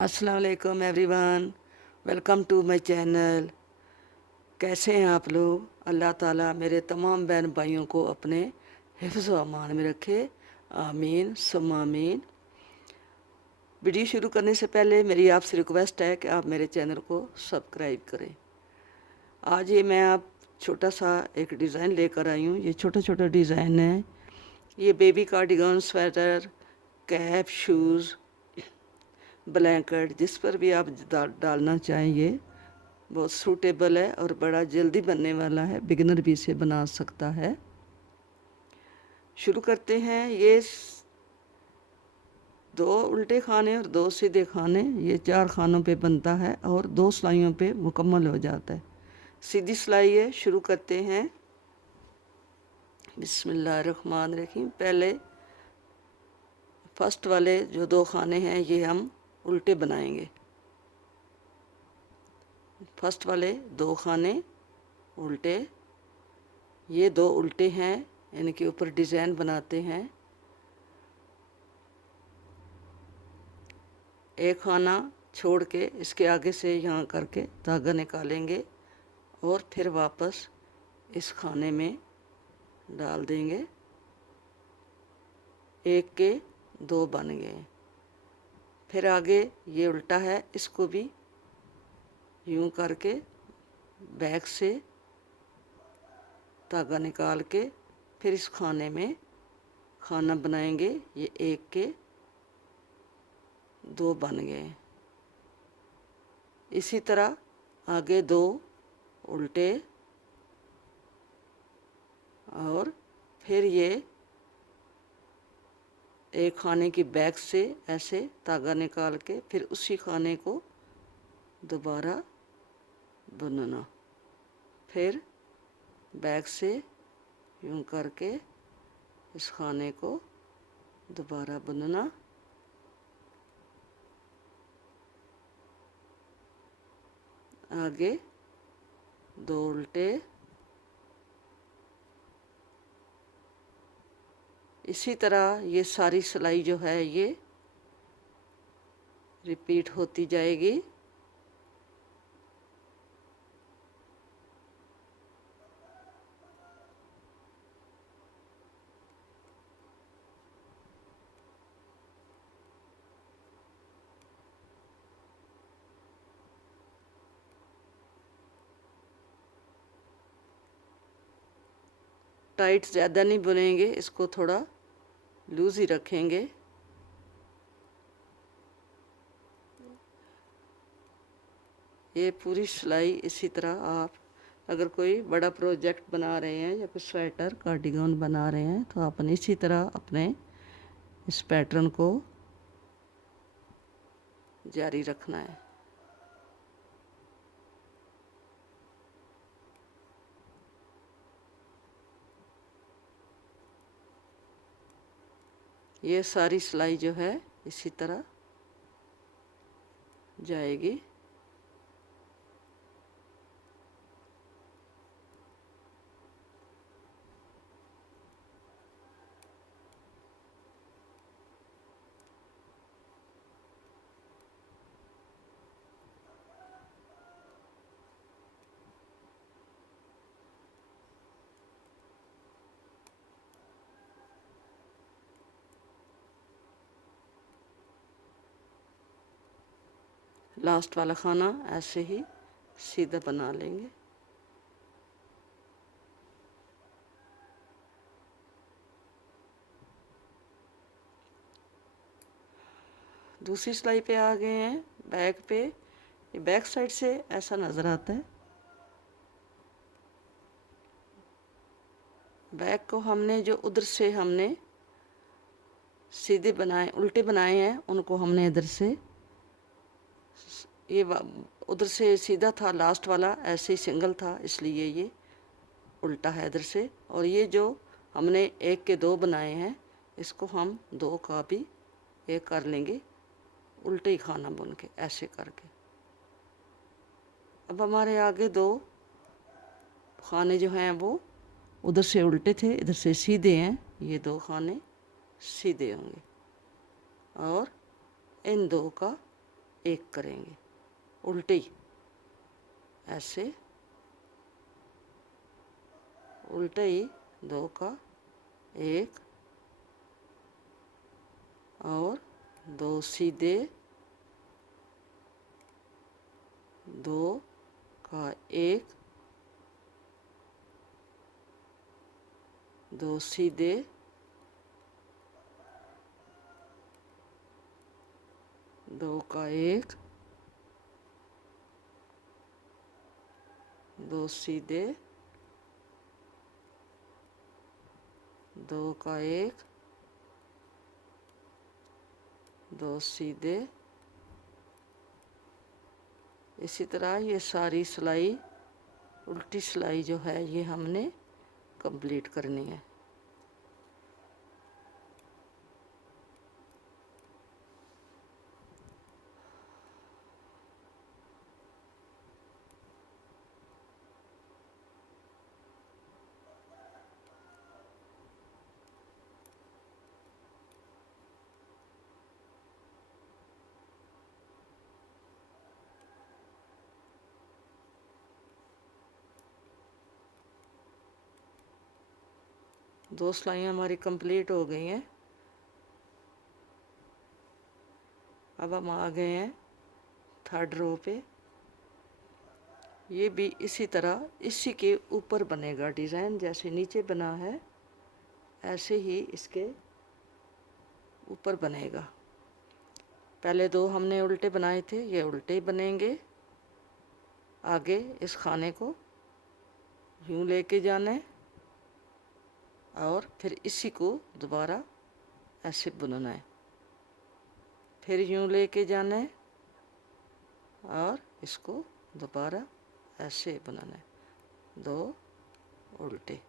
अस्सलाम वालेकुम everyone, welcome to my channel. कैसे हैं आप लोग? अल्लाह ताला मेरे तमाम बहन भाइयों को अपने हिफ्ज़ व अमान में रखे, आमीन सुम्मा आमीन। वीडियो शुरू करने से पहले मेरी आपसे रिक्वेस्ट है कि आप मेरे चैनल को सब्सक्राइब करें। आज ये मैं आप छोटा सा एक डिज़ाइन लेकर आई हूँ। ये छोटा छोटा डिज़ाइन है। ये baby cardigan, sweater, cap, shoes, blanket, जिस पर भी आप डालना चाहें ये बहुत सूटेबल है और बड़ा जल्दी बनने वाला है। बिगिनर भी इसे बना सकता है। शुरू करते हैं। ये दो उल्टे खाने और दो सीधे खाने, ये 4 खानों पे बनता है और 2 सिलाइयों पे मुकम्मल हो जाता है। सीधी सिलाई है। शुरू करते हैं। बिस्मिल्लाहिर्रहमानिर्रहीम। पहले फर्स्ट वाले जो 2 खाने हैं ये हम उल्टे बनाएंगे। फर्स्ट वाले 2 खाने उल्टे, ये 2 उल्टे हैं, इनके ऊपर डिज़ाइन बनाते हैं। एक खाना छोड़ के इसके आगे से यहाँ करके धागा निकालेंगे और फिर वापस इस खाने में डाल देंगे। एक के 2 बन गए। फिर आगे ये उल्टा है, इसको भी यूँ करके बैक से धागा निकाल के फिर इस खाने में खाना बनाएंगे। ये एक के 2 बन गए। इसी तरह आगे 2 उल्टे और फिर ये एक खाने की बैक से ऐसे धागा निकाल के फिर उसी खाने को दोबारा बुनना। फिर बैक से यूँ करके इस खाने को दोबारा बुनना। आगे 2 उल्टे। इसी तरह ये सारी सिलाई जो है ये रिपीट होती जाएगी। टाइट ज़्यादा नहीं बुनेंगे, इसको थोड़ा लूज़ ही रखेंगे। ये पूरी सिलाई इसी तरह आप अगर कोई बड़ा प्रोजेक्ट बना रहे हैं या कोई स्वेटर कार्डिगन बना रहे हैं तो अपन इसी तरह अपने इस पैटर्न को जारी रखना है। ये सारी सिलाई जो है इसी तरह जाएगी। लास्ट वाला खाना ऐसे ही सीधा बना लेंगे। दूसरी सिलाई पे आ गए हैं। बैक पे, ये बैक साइड से ऐसा नज़र आता है। बैक को हमने जो उधर से हमने सीधे बनाए उल्टे बनाए हैं उनको हमने इधर से ये उधर से सीधा था, लास्ट वाला ऐसे ही सिंगल था इसलिए ये उल्टा है इधर से। और ये जो हमने एक के 2 बनाए हैं इसको हम 2 का भी एक कर लेंगे उल्टे ही खाना बुन के ऐसे करके। अब हमारे आगे 2 खाने जो हैं वो उधर से उल्टे थे, इधर से सीधे हैं। ये 2 खाने सीधे होंगे और इन 2 का एक करेंगे, उल्टी, ऐसे उल्टे ही 2 का 1 और 2 सीधे, 2 का 1, 2 सीधे, 2 का 1, 2 सीधे, 2 का 1, 2 सीधे। इसी तरह ये सारी सिलाई, उल्टी सिलाई जो है ये हमने कंप्लीट करनी है। दो सिलाइयाँ हमारी कंप्लीट हो गई हैं। अब हम आ गए हैं थर्ड रो पे। ये भी इसी तरह इसी के ऊपर बनेगा डिज़ाइन, जैसे नीचे बना है ऐसे ही इसके ऊपर बनेगा। पहले 2 हमने उल्टे बनाए थे, ये उल्टे बनेंगे। आगे इस खाने को यूँ लेके जाना है और फिर इसी को दोबारा ऐसे बुनना है, फिर यूँ लेके जाना है और इसको दोबारा ऐसे बुनना है, 2 उल्टे।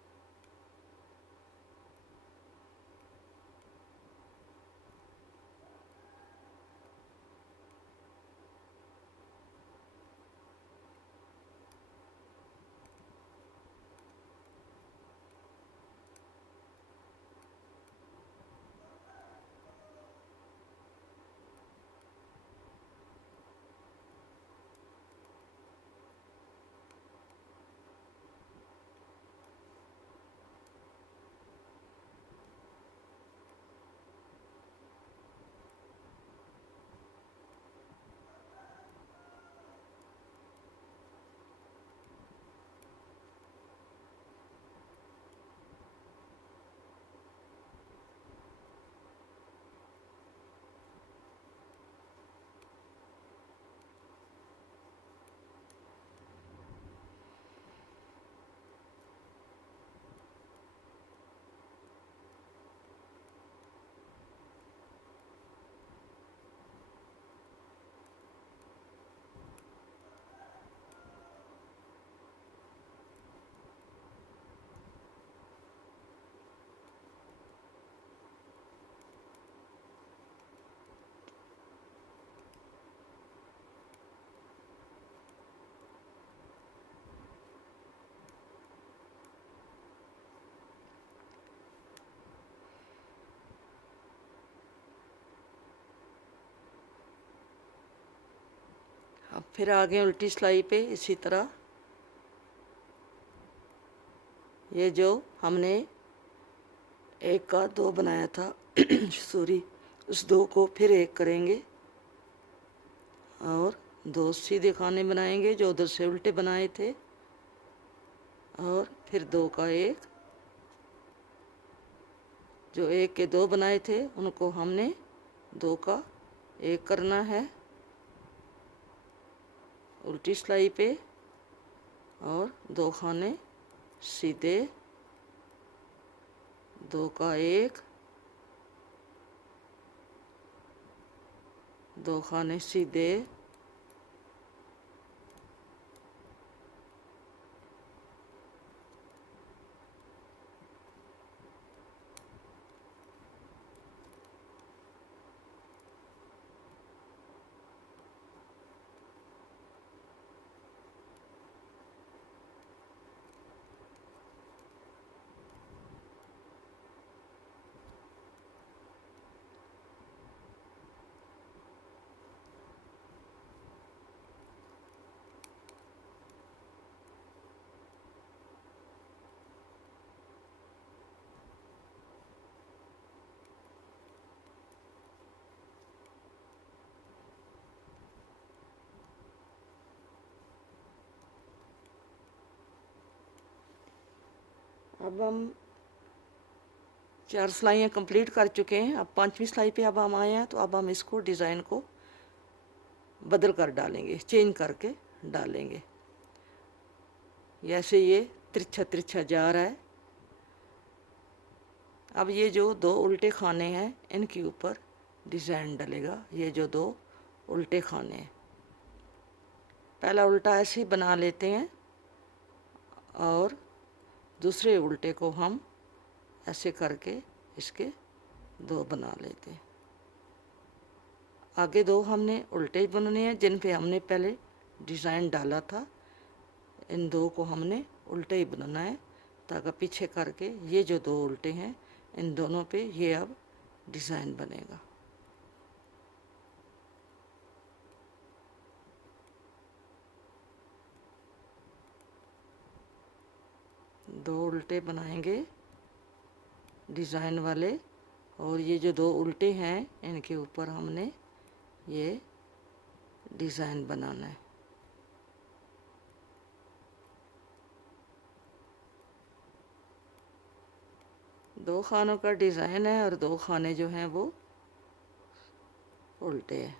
अब फिर आगे उल्टी सिलाई पे इसी तरह ये जो हमने 1 का 2 बनाया था सॉरी, उस 2 को फिर 1 करेंगे और 2 सीधे खाने बनाएंगे जो उधर से उल्टे बनाए थे और फिर 2 का 1, जो 1 के 2 बनाए थे उनको हमने 2 का 1 करना है उल्टी सिलाई पे और 2 खाने सीधे, 2 का 1, 2 खाने सीधे, अब हम 4 सिलाइयाँ कंप्लीट कर चुके हैं। अब 5वीं सिलाई पे अब हम आए हैं, तो अब हम इसको डिज़ाइन को बदल कर डालेंगे, चेंज करके डालेंगे। जैसे ये तिरछा तिरछा जा रहा है। अब ये जो 2 उल्टे खाने हैं, इनके ऊपर डिज़ाइन डलेगा। ये जो 2 उल्टे खाने हैं, पहला उल्टा ऐसे ही बना लेते हैं और दूसरे उल्टे को हम ऐसे करके इसके 2 बना लेते हैं। आगे 2 हमने उल्टे बनने हैं, जिन पे हमने पहले डिज़ाइन डाला था। इन 2 को हमने उल्टे ही बनाना है, ताकि पीछे करके ये जो 2 उल्टे हैं, इन दोनों पे ये अब डिज़ाइन बनेगा। दो उल्टे बनाएंगे डिज़ाइन वाले, और ये जो 2 उल्टे हैं, इनके ऊपर हमने ये डिज़ाइन बनाना है। दो खानों का डिज़ाइन है और 2 खाने जो हैं वो उल्टे हैं।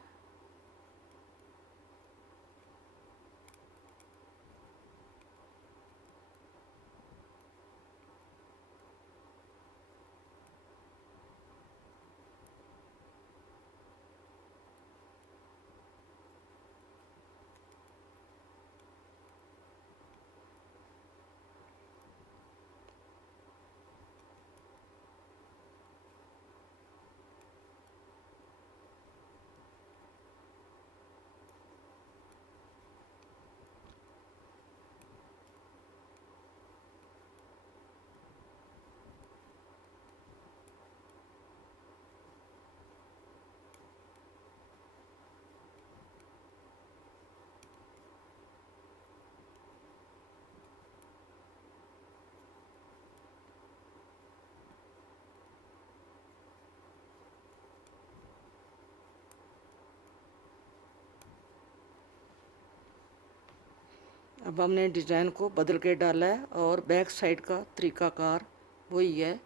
अब हमने डिज़ाइन को बदल के डाला है, और बैक साइड का तरीकाकार वही है,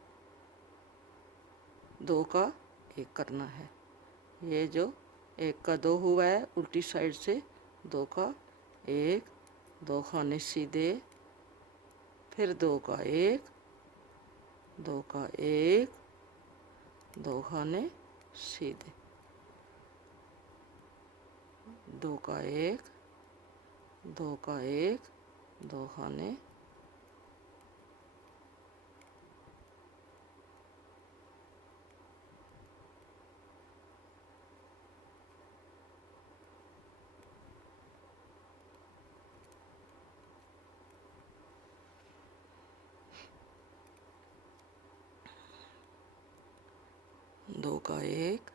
2 का 1 करना है। ये जो 1 का 2 हुआ है, उल्टी साइड से 2 का 1, 2 खाने सीधे, फिर 2 का 1, 2 का 1, 2 खाने सीधे, 2 का 1, 2 का 1, 2 खाने, दो का 1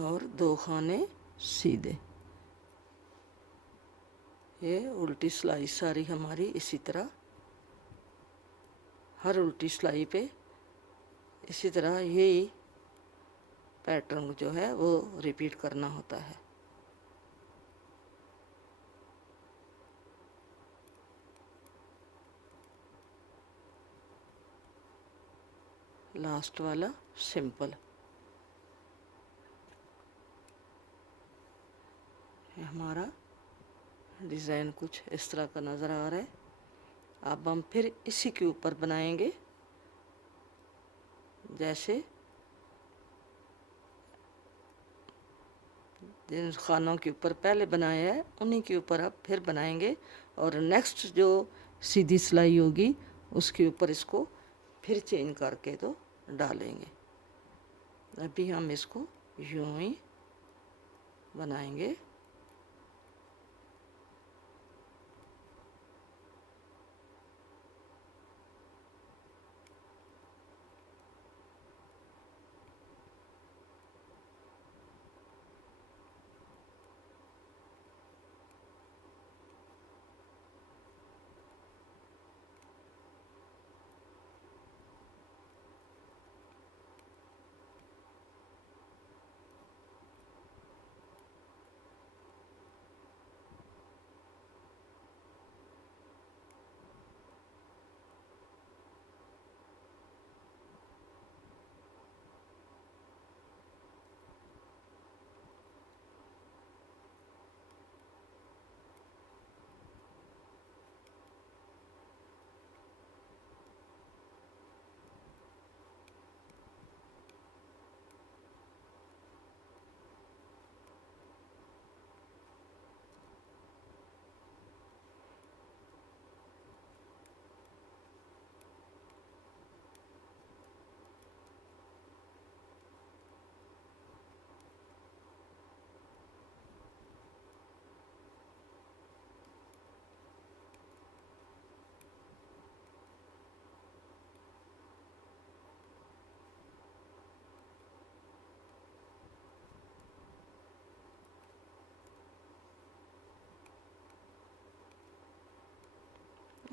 और 2 खाने सीधे। ये उल्टी सिलाई सारी हमारी इसी तरह, हर उल्टी सिलाई पे इसी तरह यही पैटर्न जो है वो रिपीट करना होता है। लास्ट वाला सिंपल। हमारा डिज़ाइन कुछ इस तरह का नज़र आ रहा है। अब हम फिर इसी के ऊपर बनाएंगे, जैसे जिन खानों के ऊपर पहले बनाया है उन्हीं के ऊपर अब फिर बनाएंगे, और नेक्स्ट जो सीधी सिलाई होगी उसके ऊपर इसको फिर चेंज करके तो डालेंगे। अभी हम इसको यूं ही बनाएंगे।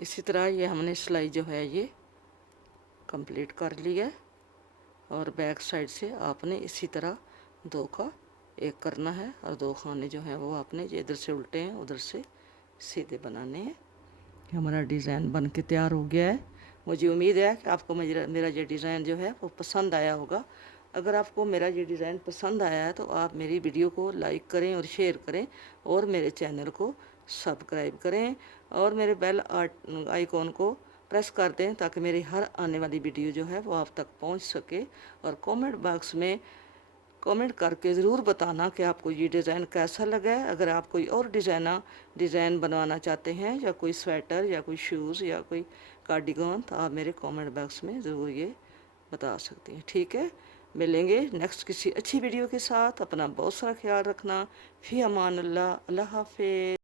इसी तरह ये हमने सिलाई जो है ये कंप्लीट कर ली है। और बैक साइड से आपने इसी तरह 2 का एक करना है और 2 खाने जो हैं वो आपने इधर से उल्टे हैं उधर से सीधे बनाने हैं। हमारा डिज़ाइन बन के तैयार हो गया है। मुझे उम्मीद है कि आपको मेरा ये डिज़ाइन जो है वो पसंद आया होगा। अगर आपको मेरा ये डिज़ाइन पसंद आया है तो आप मेरी वीडियो को लाइक करें और शेयर करें और मेरे चैनल को सब्सक्राइब करें और मेरे बेल आइकॉन को प्रेस कर दें ताकि मेरी हर आने वाली वीडियो जो है वो आप तक पहुंच सके। और कमेंट बॉक्स में कमेंट करके ज़रूर बताना कि आपको ये डिज़ाइन कैसा लगा है। अगर आप कोई और डिज़ाइन बनवाना चाहते हैं या कोई स्वेटर या कोई शूज़ या कोई कार्डिगन तो आप मेरे कमेंट बॉक्स में ज़रूर ये बता सकते हैं। ठीक है, मिलेंगे नेक्स्ट किसी अच्छी वीडियो के साथ। अपना बहुत सारा ख्याल रखना। फ़ी अमान अल्लाह। अल्लाह हाफ़िज़।